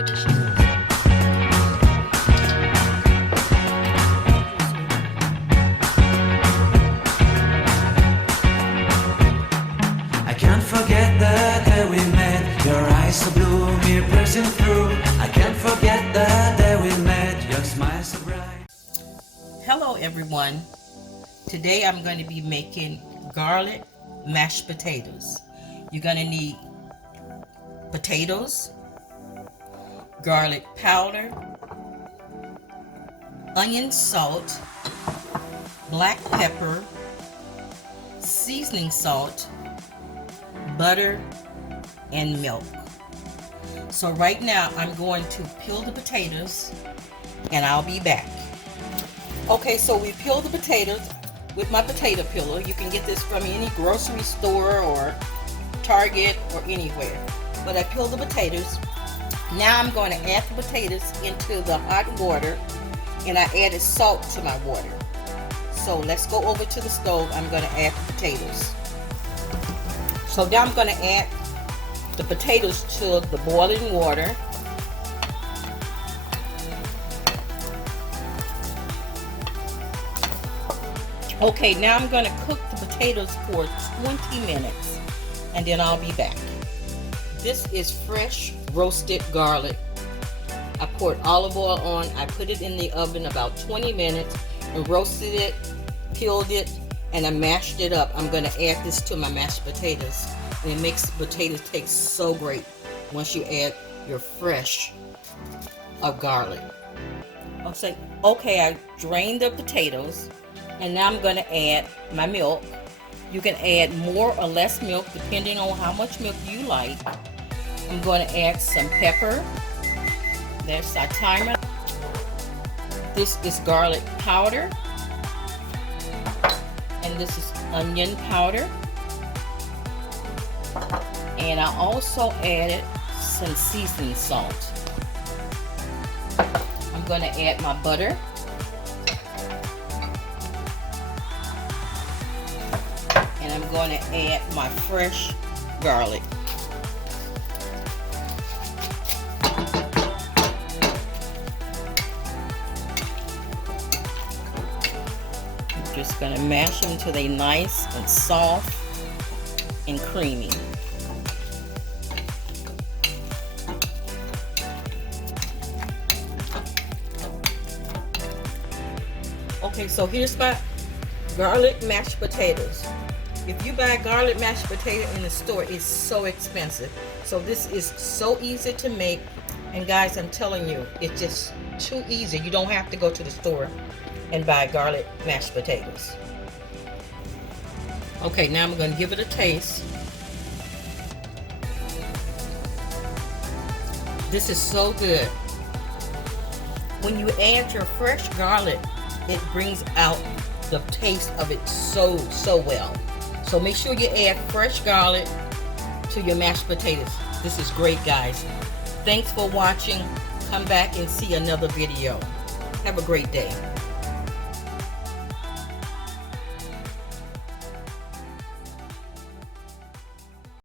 the tissue. I can't forget the day we met. Your eyes so blue, me piercing through. I can't forget the day we met. Your smile so bright. Hello everyone. Today I'm going to be making garlic mashed potatoes. You're going to need potatoes, garlic powder, onion salt, black pepper, seasoning salt, butter, and milk. So right now I'm going to peel the potatoes and I'll be back. Okay, so we peeled the potatoes with my potato peeler. You can get this from any grocery store or Target or anywhere. But I peeled the potatoes. Now I'm going to add the potatoes into the hot water, and I added salt to my water. So let's go over to the stove. I'm going to add the potatoes. So now I'm going to add the potatoes to the boiling water. Okay, now I'm going to cook the potatoes for 20 minutes and then I'll be back. This is fresh roasted garlic. I poured olive oil on. I put it in the oven about 20 minutes and roasted it, peeled it, and I mashed it up. I'm going to add this to my mashed potatoes, and it makes the potatoes taste so great once you add your fresh garlic. I'll say, okay, I drained the potatoes. And now I'm going to add my milk. You can add more or less milk depending on how much milk you like. I'm going to add some pepper. There's thyme. This is garlic powder. And this is onion powder. And I also added some seasoning salt. I'm going to add my butter. And I'm going to add my fresh garlic. I'm just going to mash them till they're nice and soft and creamy. Okay, so here's my garlic mashed potatoes. If you buy garlic mashed potato in the store, it's so expensive. So this is so easy to make. And guys, I'm telling you, it's just too easy. You don't have to go to the store and buy garlic mashed potatoes. Okay, now I'm going to give it a taste. This is so good. When you add your fresh garlic, it brings out the taste of it so well. So make sure you add fresh garlic to your mashed potatoes. This is great, guys. Thanks for watching. Come back and see another video. Have a great day.